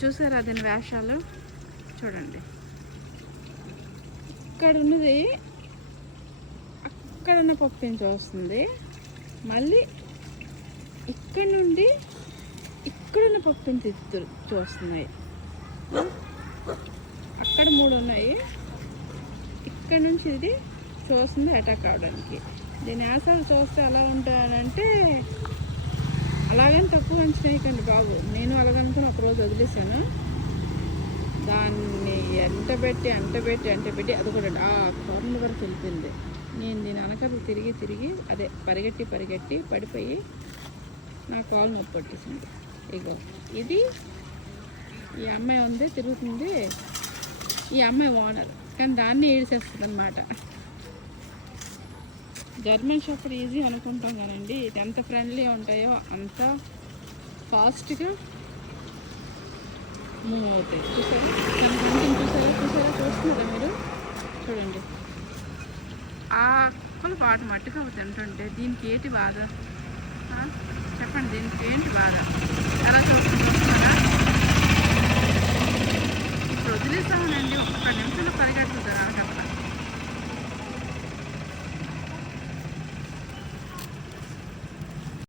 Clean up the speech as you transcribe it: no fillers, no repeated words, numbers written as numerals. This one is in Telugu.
చూసారా దీని వేషాలు చూడండి. ఇక్కడ ఉన్నది అక్కడున్న పప్పించి వస్తుంది, మళ్ళీ ఇక్కడ నుండి ఇక్కడున్న పప్పించి చూస్తున్నాయి. అక్కడ 3 ఉన్నాయి, ఇక్కడ నుంచి ఇది చూస్తుంది అటాక్ అవడానికి. దీని యాసలు చూస్తే ఎలా ఉంటానంటే అలాగని తక్కువ అంచనేయకండి బాబు. నేను అలాగనుకుని ఒకరోజు వదిలేసాను. దాన్ని ఎంటబెట్టి అది కూడా ఆ కార్నర్ వరకు వెళ్తుంది. నేను దీని వెనకాల తిరిగి అదే పరిగెట్టి పడిపోయి నా కాలు నొప్పి పట్టేసింది. ఇగో ఇది ఈ అమ్మాయి ఉంది, తిరుగుతుంది. ఈ అమ్మాయి ఓనర్, కానీ దాన్ని ఏడిసేస్తుంది అన్నమాట. జర్మన్ షెపర్డ్ ఈజీ అనుకుంటాం కానండి, ఇది ఎంత ఫ్రెండ్లీ ఉంటాయో అంత ఫాస్ట్గా మూవ్ అవుతాయి. చూసారా చూస్తున్నారా మీరు? చూడండి ఆ కుక్కలు పాటు మట్టుగా తింటుంటే దీనికి ఏంటి బాధ చెప్పండి? దీనికి ఏంటి బాధ? ఎలా చూస్తున్నారా? ఇప్పుడు వదిలేసామనండి, ఒక్క నిమిషంలో పరిగెడుతుందా?